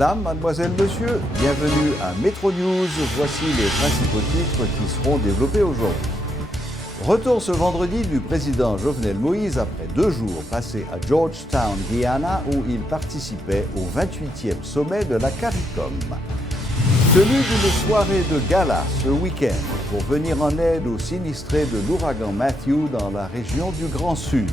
Madame, mademoiselle, monsieur, bienvenue à Métro News. Voici les principaux titres qui seront développés aujourd'hui. Retour ce vendredi du président Jovenel Moïse après 2 jours passés à Georgetown, Guyana, où il participait au 28e sommet de la CARICOM. Tenue d'une soirée de gala ce week-end pour venir en aide aux sinistrés de l'ouragan Matthew dans la région du Grand Sud.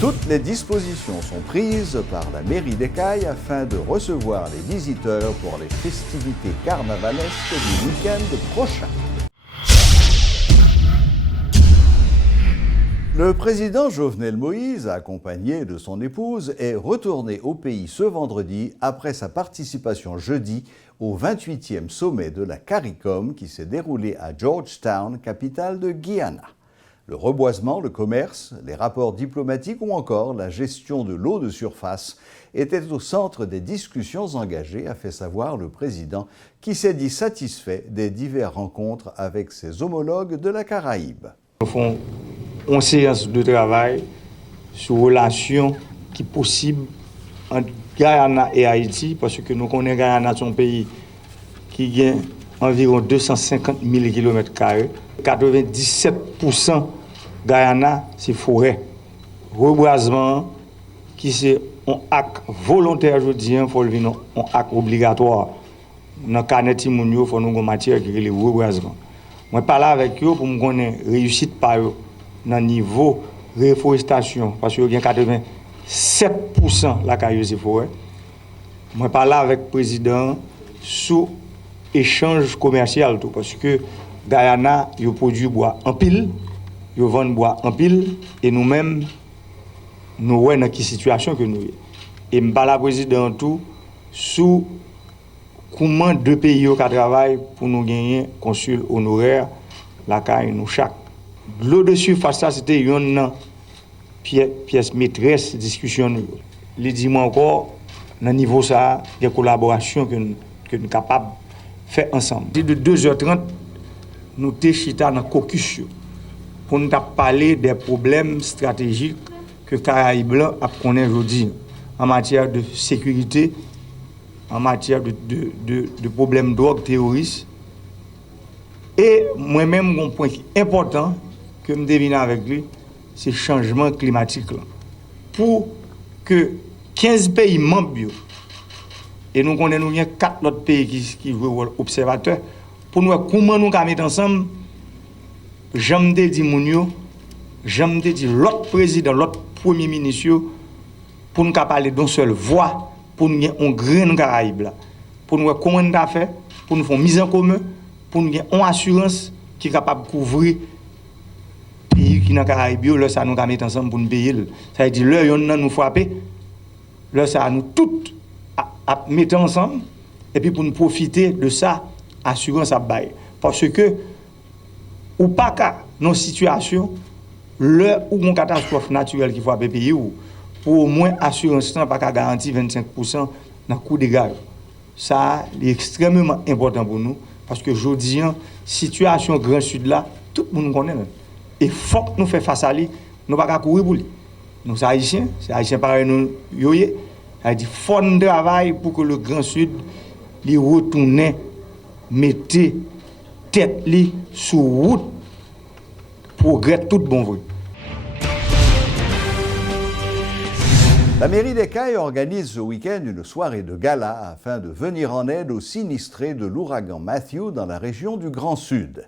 Toutes les dispositions sont prises par la mairie d'Écailles afin de recevoir les visiteurs pour les festivités carnavalesques du week-end prochain. Le président Jovenel Moïse, accompagné de son épouse, est retourné au pays ce vendredi après sa participation jeudi au 28e sommet de la CARICOM qui s'est déroulé à Georgetown, capitale de Guyana. Le reboisement, le commerce, les rapports diplomatiques ou encore la gestion de l'eau de surface étaient au centre des discussions engagées, a fait savoir le président, qui s'est dit satisfait des diverses rencontres avec ses homologues de la Caraïbe. Nous faisons une séance de travail sur les relations qui sont possibles entre Guyana et Haïti, parce que nous connaissons Guyana, son pays qui a environ 250 000 km². 97% Guyana, c'est forêt. Reboisement, qui c'est un acte volontaire aujourd'hui, il faut le dire un acte obligatoire. Dans le carnet Timounio, il faut nous avoir matière qui est le reboisement. Je parle avec eux pour me connaître réussite par eux dans le niveau reforestation, parce qu'il y a 87% la cailleuse et forêt. Je parle avec le président sous échange commercial, parce que Guyana, il produit bois en pile, il vend bois en pile, et nous-mêmes, nous voyons dans quelle situation que nous sommes. Et je parle avec le président tout sous comment 2 pays qui travaillent pour nous gagner consul honoraire, la caille nous chaque. L'eau de surface, ça c'était une pièce maîtresse de discussion. Il dit moi encore, dans le niveau ça, des collaborations que nous sommes capables de faire ensemble. De 2h30, nous sommes chita dans le caucus pour nous parler des problèmes stratégiques que Caraïbes Blanc a connaît aujourd'hui en matière de sécurité, en matière de problèmes drogue terroristes. Et moi-même, un point important que je devine avec lui, c'est le changement climatique. Là. Pour que 15 pays membres, et nous connaissons bien 4 autres pays qui jouent observateurs, pour nous comment nous mettre ensemble, j'aime dire Mounio, j'aime dire l'autre président, l'autre premier ministre, pour nous parler d'une seule voix, pour nous avoir un grand Caraïbe, pour nous comment nous faire, pour nous faire une mise en commun, pour nous avoir une assurance qui est capable de couvrir les pays qui sont dans les Caraïbes, là, ça nous mettre ensemble pour nous payer. Ça veut dire, là, on nous frapper, là, ça nous toutes à mettre ensemble, et puis pour nous profiter de ça, assurance à bail. Parce que, ou pas qu'à nos situations, là où une catastrophe naturelle qui frappe le pays, pour au moins assurance pas qu'à garantir 25% dans le coût des gaz. Ça est extrêmement important pour nous, parce que aujourd'hui, situation Grand Sud là, tout le monde connaît. Et il faut que nous fassions face à lui, nous ne pouvons pas courir pour lui. Nous sommes haïtiens, c'est haïtiens pareil nous yoyé. Il dit faut nous travailler pour que le Grand Sud lui retourne, mettez tête li sur route, progrès tout bon vrai. La mairie d'Écailles organise ce week-end une soirée de gala afin de venir en aide aux sinistrés de l'ouragan Matthew dans la région du Grand Sud.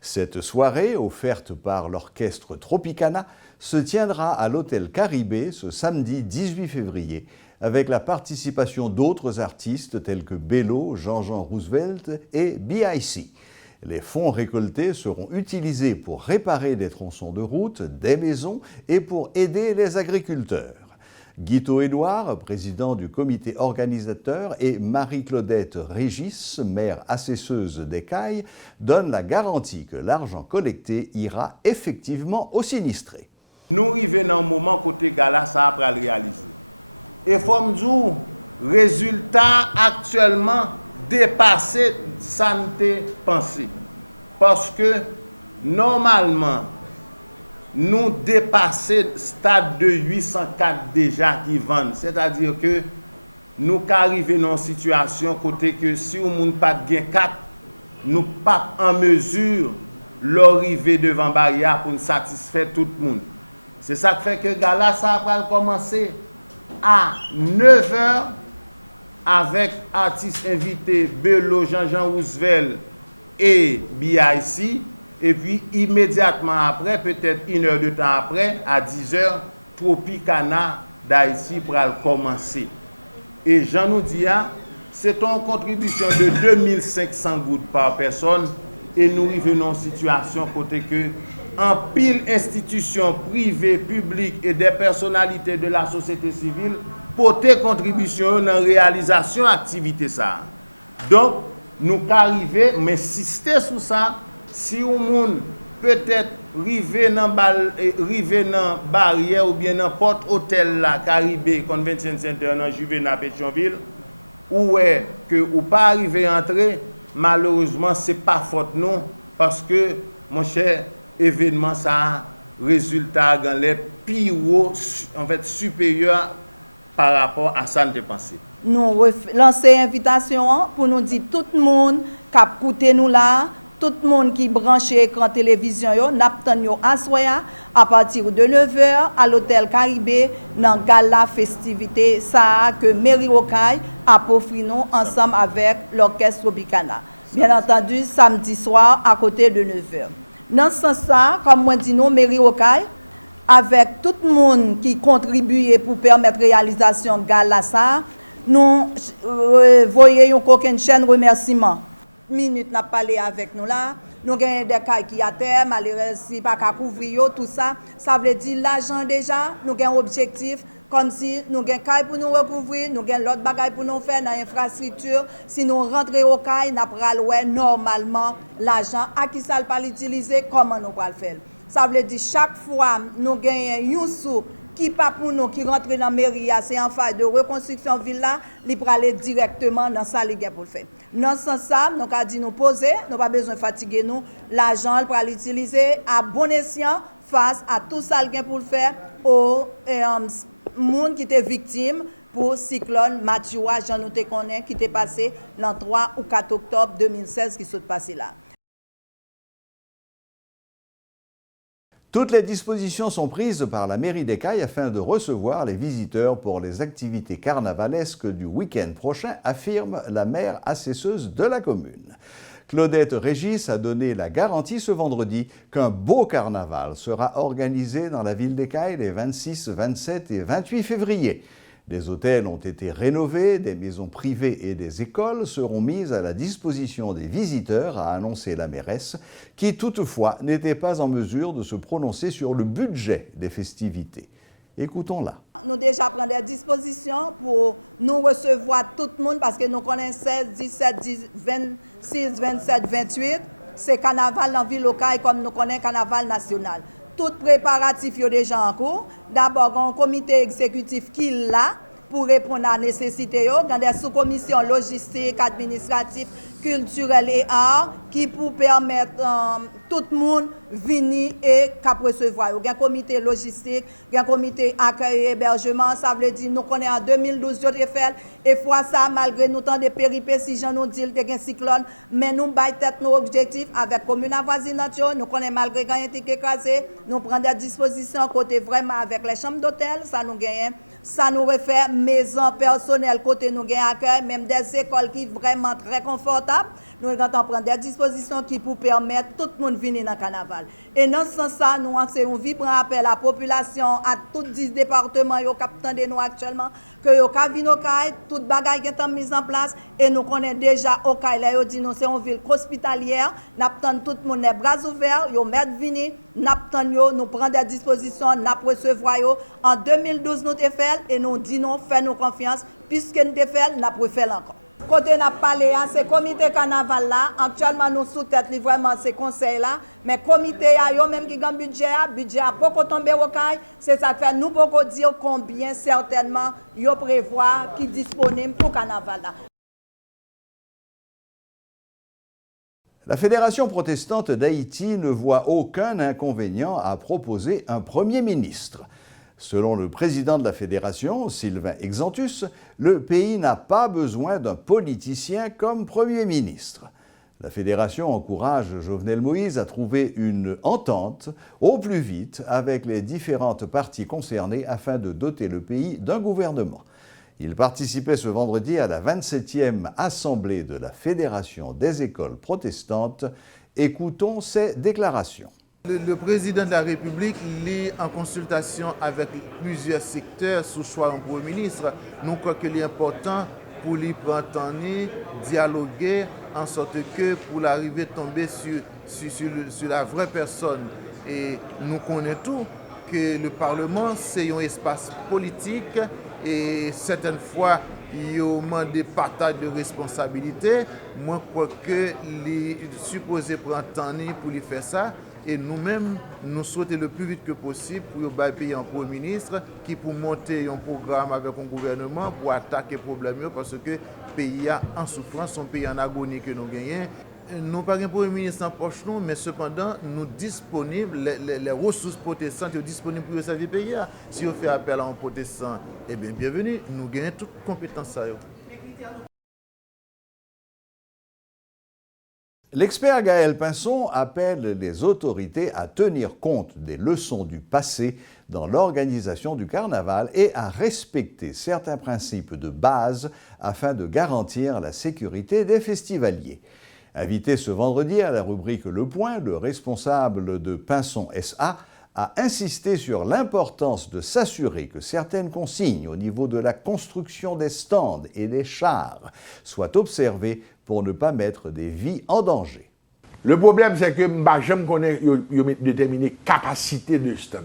Cette soirée, offerte par l'orchestre Tropicana, se tiendra à l'hôtel Caribé ce samedi 18 février, avec la participation d'autres artistes tels que Bello, Jean-Jean Roosevelt et BIC. Les fonds récoltés seront utilisés pour réparer des tronçons de route, des maisons et pour aider les agriculteurs. Guito Édouard, président du comité organisateur, et Marie-Claudette Régis, maire assesseuse d'Écailles, donnent la garantie que l'argent collecté ira effectivement aux sinistrés. Nous arrivons dans un moment côté gala, ça après le réaliser. Et faut me dire, résultat actuellement dépassé santé pensée. Parce que normalement, nous dépassons le stade de 804 déjà qui vendent. C'est-à-dire que nous arrivons dans une situation côté que si on ne pas de 4, nous pas en mesure d'arriver devant barrière pour nous satisfaire tout le monde. C'est ça qui fait que gala ça va commencer à 9h avec artistes invités Bello, Jean-Jean Roosevelt et BIC. Et puis immédiatement après, peut-être une heure de temps après, à 10h, Tropicana d'Haïti pour commencer. Et Jean nous dit, c'est une contribution de 2500 gouttes par personne et nous revenons en situation côté que en pile institutions privées, publiques et des personnalités de la société civile porter contribution dans la réalisation de l'activité ça. Donc, nous arrivons, mais insister sur ça, si on monde peut-être river dans barrière ou bien dans porte hôtel la Caribé Convention Center dans Juvénal Pétionville, ou est que ou pas arriver à entrer, malheureusement c'est pas faute non, parce que mon cher événement ça résultat dans les pires en fait supérieur par rapport à ça nous pensé. Nous lancer invitation pour nous dire tout le monde qui a écouté nous là, tout le monde qui branche écran télévision yo, n'attend yo assoya à partir de 9h à l'hôtel Caribé dans gala festivité ça que Mairie Rocaille a offert nous ensemble avec l'orchestre Tropicana. Bien entendu samedi soir à côté de 9h. Dans ce sens, comme moi dis nous Mairie Rocaille avec tout le monde qui contribue pour permettre la réalisation de gala ça, nous voyons aucune chaîne remerciement. Minute n'a parlé avec nous là, nous avons des cas qui à terre, malheureusement pas qu'à couvrir tout ça, ça veut dire l'argent déjà, nous avons un objectif comme si nous avons cas pour nous recouvrir, nous avons l'autre bagaille pour nous faire dans l'infrastructure, si nous rentrons au cas, nous allons normalement l'argent à qui ça pas l'utiliser, comment nous allons le faire. Ça veut dire chaque fois nous avons un sou qui pas pour nous qui rentre dans la mairie, c'est en phase de reconstruction ville là, il peut aller directement dans ça les pour le faire. Dans ce sens ça, nous avons dit nous poser, nous pas besoin de fatiguer nous, l'argent pour l'utiliser à bon escient face à tout ça pour le faire aux monde qui était victime pour cyclone Mathieu, Jean nous te connaît qui était passé le 3 ou 4 octobre 2016 qui s'est passé là. Toutes les dispositions sont prises par la mairie d'Écailles afin de recevoir les visiteurs pour les activités carnavalesques du week-end prochain, affirme la maire assesseuse de la commune. Claudette Régis a donné la garantie ce vendredi qu'un beau carnaval sera organisé dans la ville d'Écailles les 26, 27 et 28 février. Des hôtels ont été rénovés, des maisons privées et des écoles seront mises à la disposition des visiteurs, a annoncé la mairesse, qui toutefois n'était pas en mesure de se prononcer sur le budget des festivités. Écoutons-la. Nous déjà prenons des dispositions pour nous recevoir tout le monde parce que nous connaissons 16, 17, 26, 27, 28. C'est carnaval dans la ville locale comme nous connaissons carnaval national. Tout préparatif est déjà en cours. D'abord, un comité exécutif qui est là pour répondre à la nécessité. Dans des sous-commissions logistiques, administratives, culturelles et arts qui pour permettre tout le monde venir et recevoir. Il y a un comité logistique, il y a un comité accueil et hébergement. Ça veut dire nous connaissons en 2012 fait et fois ça malgré nous temps de péripéties, j'en nous dit qu'il y a un cyclone, mais nous baillons tête nos objectifs avec commune avoisinante. Nous connaissons malgré qu'il y a un ticket écrasé, nous prenons des dispositions côté vraiment avec les chambres d'hôtel, ça nous gagne. Ça nous refait maison personnelle côté nous gagne accueil, même des écoles qui sont vraiment très confortables. Nous allons prendre des dispositions qui pour permettre tout le monde venir dans le carnaval. Et dans ce sens-là, nous avons un vibrant appel à la population, à tous 10 départements qui attendent nous actuellement, que nous avons vu nos cailles, toutes les choses qui sont mises en place. Et nous connaissons déjà au caille, là, dit nous c'est une ville hospitalière. Nous attendons tout le monde les bras ouverts, nous mettons venir, nous attendons, nous prenons des dispositions, nous recevons. En 2012, nous avons fait et nous disons, fais-nous confiance, puisque nous avons fait, nous avons fait encore. Côté n'a parlé, c'est le comité carnaval là. Actuellement, nous sous-tête vraiment ces conseils là. Mais le comité, il y a même qui a un budget a pas tombé au caille. C'est ça qui fait nous pouvons dire combien certainement il prévoit qui est disponible pour le carnaval là. La Fédération protestante d'Haïti ne voit aucun inconvénient à proposer un Premier ministre. Selon le président de la fédération, Sylvain Exantus, le pays n'a pas besoin d'un politicien comme Premier ministre. La fédération encourage Jovenel Moïse à trouver une entente au plus vite avec les différentes parties concernées afin de doter le pays d'un gouvernement. Il participait ce vendredi à la 27e assemblée de la Fédération des écoles protestantes. Écoutons ses déclarations. Le président de la République est en consultation avec plusieurs secteurs sous choix un Premier ministre. Nous croyons qu'il est important pour lui prendre temps, dialoguer en sorte que pour l'arrivée tomber sur la vraie personne. Et nous connaissons tout que le Parlement c'est un espace politique et certaines fois il y a des partages de responsabilités. Moi je crois que les supposés prendre temps pour lui faire ça. Et nous-mêmes, nous souhaitons le plus vite que possible pour payer un Premier ministre qui pour monter un programme avec un gouvernement pour attaquer les problèmes parce que le pays est en souffrance, un pays en agonie que nous gagnons. Nous n'avons pas un Premier ministre en poche, mais cependant, nous disponibles, les ressources protestantes sont disponibles pour servir le pays. Si on fait appel à un protestant, eh bien, bienvenue, nous gagnons toutes les compétences. L'expert Gaël Pinson appelle les autorités à tenir compte des leçons du passé dans l'organisation du carnaval et à respecter certains principes de base afin de garantir la sécurité des festivaliers. Invité ce vendredi à la rubrique Le Point, le responsable de Pinson SA a insisté sur l'importance de s'assurer que certaines consignes au niveau de la construction des stands et des chars soient observées pour ne pas mettre des vies en danger. Le problème, c'est que je ne connais pas déterminer la capacité de stand.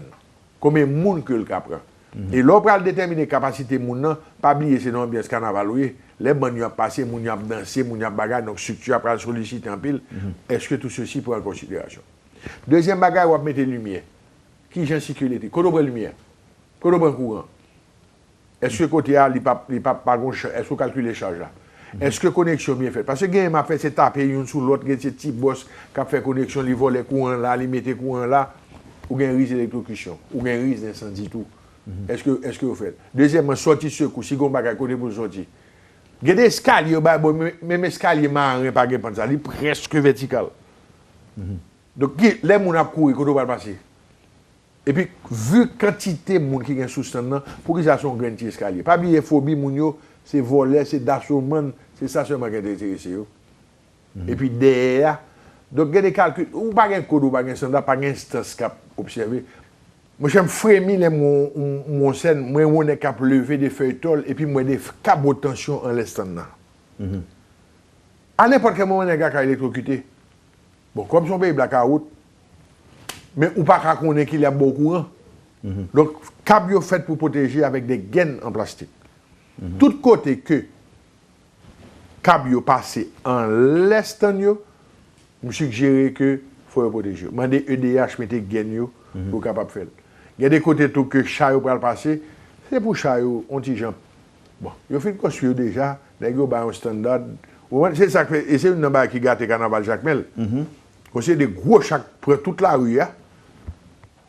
Combien de monde que le prend. Et l'on peut déterminer la capacité de monde, pas oublier c'est dans l'ambiance carnaval. Les gens ont passé, les gens ont dansé, les gens ont bagarre, donc structure après solliciter en pile. Est-ce que tout ceci prend en considération? Deuxième bagage, on va mettre lumière. Qui j'ai sécurité? Quand on prend lumière, quand on prend courant, est-ce que côté A, il n'est pas est-ce qu'on calcule les charges là? Est-ce que la connexion est bien faite? Parce que game a fait c'est taper une sur l'autre, il y a ces petits boss qui ont fait connexion, ils volent les courants là, ils mettent les courants là, ou il y a un risque d'électrocution, ou il y a un risque d'incendie tout. Est-ce que vous faites? Deuxièmement, sortir secours, si vous avez un côté pour sortir. Il y a des escaliers, même escalier marin, pas de ça, il est presque vertical. Donc, les gens ont couru, quand on va passer. Et puis, vu la quantité de monde qui est sous stand, pour qu'ils aient un grand escalier. Pas bien phobie, c'est voler, c'est d'assommant, c'est ça seulement qui est intéressé. Et puis derrière, donc il y a des calculs, ou pas un code, ou pas un standard, pas un instance qui a observé. Moi, j'aime frémir mon scène, moi, on est capable de lever des feuilles tolles, et puis moi, des câbles de tension en l'instant. À n'importe quel moment, on est gars qui a électrocuté. Bon, comme son pays black out, mais ou pas qu'on est qu'il y a beaucoup. Donc, câble fait pour protéger avec des gaines en plastique. Tout côté que câble passé en l'est, je suggère que faut protéger. Je demande EDH mettre gaines pour capable faire. Il y a des côtés tout que chat pour le passer, c'est pour chat on petit jambe. Bon, il fait construire déjà, les gars un standard. C'est ça que et c'est une number qui gâte carnaval Jacmel. C'est des gros chats pour toute la rue.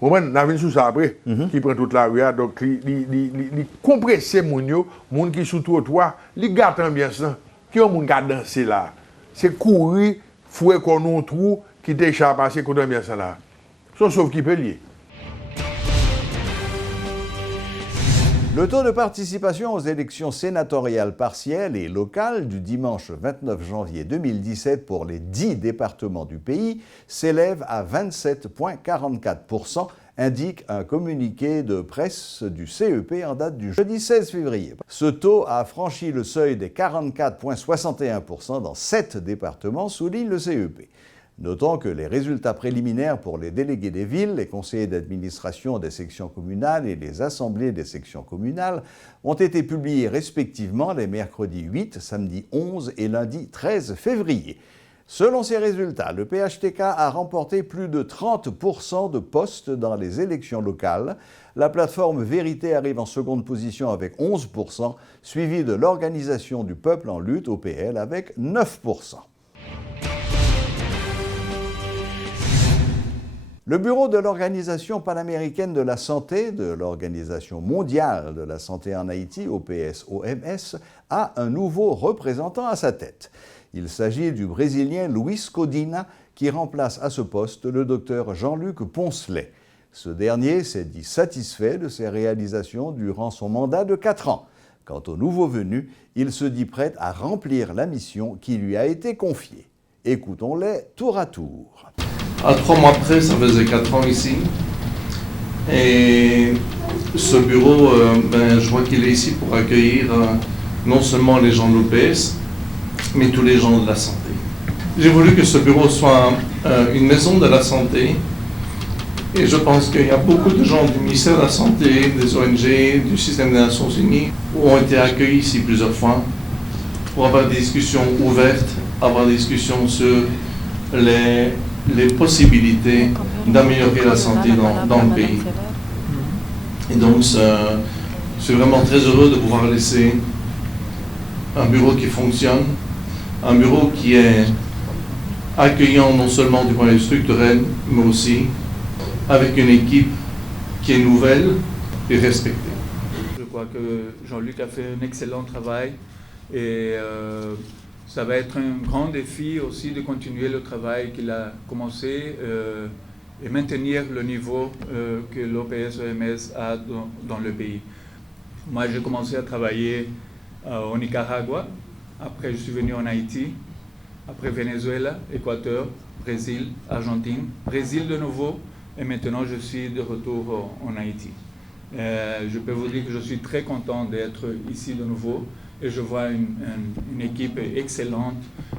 On a vu sous ça après, qui prend toute la rue, donc il compresse les gens qui sont sur le trottoir, ils gâtent l'ambiance. Qui ont qui dansé là? C'est courir, fouet qu'on a trou, qui t'échappe à passer contre l'ambiance là. Sauf qui peut lier. Le taux de participation aux élections sénatoriales partielles et locales du dimanche 29 janvier 2017 pour les 10 départements du pays s'élève à 27,44%, indique un communiqué de presse du CEP en date du jeudi 16 février. Ce taux a franchi le seuil des 44,61% dans 7 départements, souligne le CEP. Notons que les résultats préliminaires pour les délégués des villes, les conseillers d'administration des sections communales et les assemblées des sections communales ont été publiés respectivement les mercredis 8, samedi 11 et lundi 13 février. Selon ces résultats, le PHTK a remporté plus de 30% de postes dans les élections locales. La plateforme Vérité arrive en seconde position avec 11%, suivie de l'Organisation du Peuple en lutte, OPL, avec 9%. Le bureau de l'Organisation panaméricaine de la santé, de l'Organisation mondiale de la santé en Haïti, OPS-OMS, a un nouveau représentant à sa tête. Il s'agit du Brésilien Luis Codina, qui remplace à ce poste le docteur Jean-Luc Poncelet. Ce dernier s'est dit satisfait de ses réalisations durant son mandat de 4 ans. Quant au nouveau venu, il se dit prêt à remplir la mission qui lui a été confiée. Écoutons-les tour à tour. À 3 mois près, ça faisait 4 ans ici. Et ce bureau, je vois qu'il est ici pour accueillir non seulement les gens de l'OPS, mais tous les gens de la santé. J'ai voulu que ce bureau soit une maison de la santé. Et je pense qu'il y a beaucoup de gens du ministère de la Santé, des ONG, du système des Nations Unies, qui ont été accueillis ici plusieurs fois pour avoir des discussions ouvertes, avoir des discussions sur les possibilités d'améliorer la santé dans le pays. Et donc, je suis vraiment très heureux de pouvoir laisser un bureau qui fonctionne, un bureau qui est accueillant non seulement du point de vue structurel, mais aussi avec une équipe qui est nouvelle et respectée. Je crois que Jean-Luc a fait un excellent travail et ça va être un grand défi aussi de continuer le travail qu'il a commencé et maintenir le niveau que l'OPS-OMS a dans le pays. Moi, j'ai commencé à travailler au Nicaragua, après je suis venu en Haïti, après Venezuela, Équateur, Brésil, Argentine, Brésil de nouveau, et maintenant je suis de retour en Haïti. Je peux vous dire que je suis très content d'être ici de nouveau et je vois une équipe excellente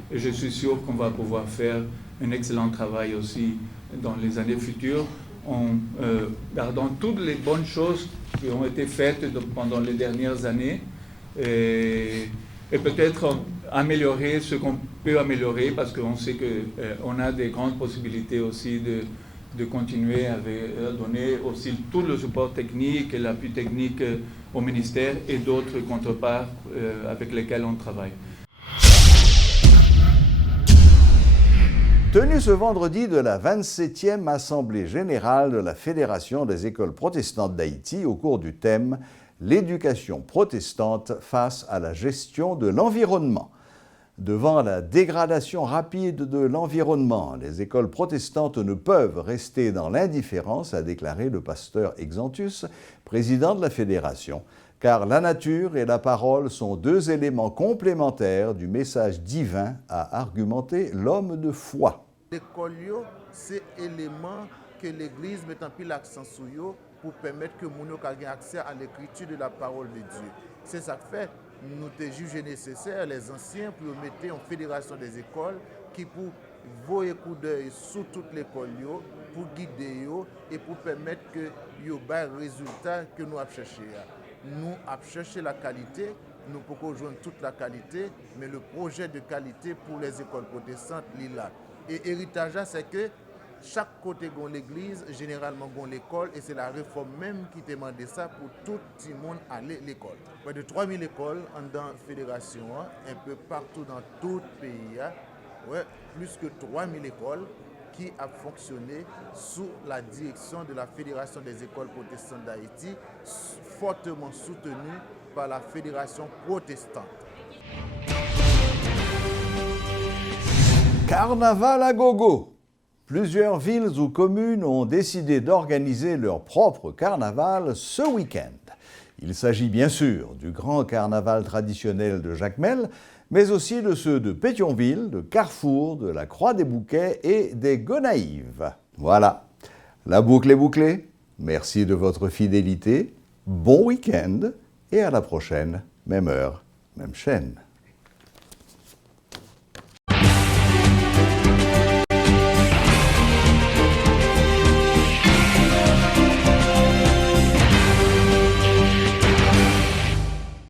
et je suis sûr qu'on va pouvoir faire un excellent travail aussi dans les années futures en gardant toutes les bonnes choses qui ont été faites pendant les dernières années et peut-être améliorer ce qu'on peut améliorer parce qu'on sait qu'on a des grandes possibilités aussi de continuer à donner aussi tout le support technique et l'appui technique au ministère et d'autres contreparts avec lesquels on travaille. Tenue ce vendredi de la 27e Assemblée générale de la Fédération des écoles protestantes d'Haïti au cours du thème « L'éducation protestante face à la gestion de l'environnement ». Devant la dégradation rapide de l'environnement, les écoles protestantes ne peuvent rester dans l'indifférence, a déclaré le pasteur Exantus, président de la Fédération, car la nature et la parole sont 2 éléments complémentaires du message divin, a argumenté l'homme de foi. L'école, c'est élément que l'Église met en pile l'accent sur pour permettre que les gens aient accès à l'écriture de la parole de Dieu. C'est ça que fait. Nous te jugé nécessaire, les anciens, pour mettre en fédération des écoles qui pour voir un coup d'œil sur toute l'école, pour guider et pour permettre que vous ayez un résultat que nous avons cherché. Nous avons cherché la qualité, nous pouvons joindre toute la qualité, mais le projet de qualité pour les écoles protestantes, il est là. Et héritage, c'est que chaque côté de l'église, généralement de l'école, et c'est la réforme même qui demande ça pour tout le monde aller à l'école. Près de 3000 écoles dans la fédération, un peu partout dans tout le pays, plus que 3000 écoles qui ont fonctionné sous la direction de la Fédération des écoles protestantes d'Haïti, fortement soutenue par la Fédération protestante. Carnaval à gogo! Plusieurs villes ou communes ont décidé d'organiser leur propre carnaval ce week-end. Il s'agit bien sûr du grand carnaval traditionnel de Jacmel, mais aussi de ceux de Pétionville, de Carrefour, de la Croix-des-Bouquets et des Gonaïves. Voilà, la boucle est bouclée. Merci de votre fidélité, bon week-end et à la prochaine, même heure, même chaîne.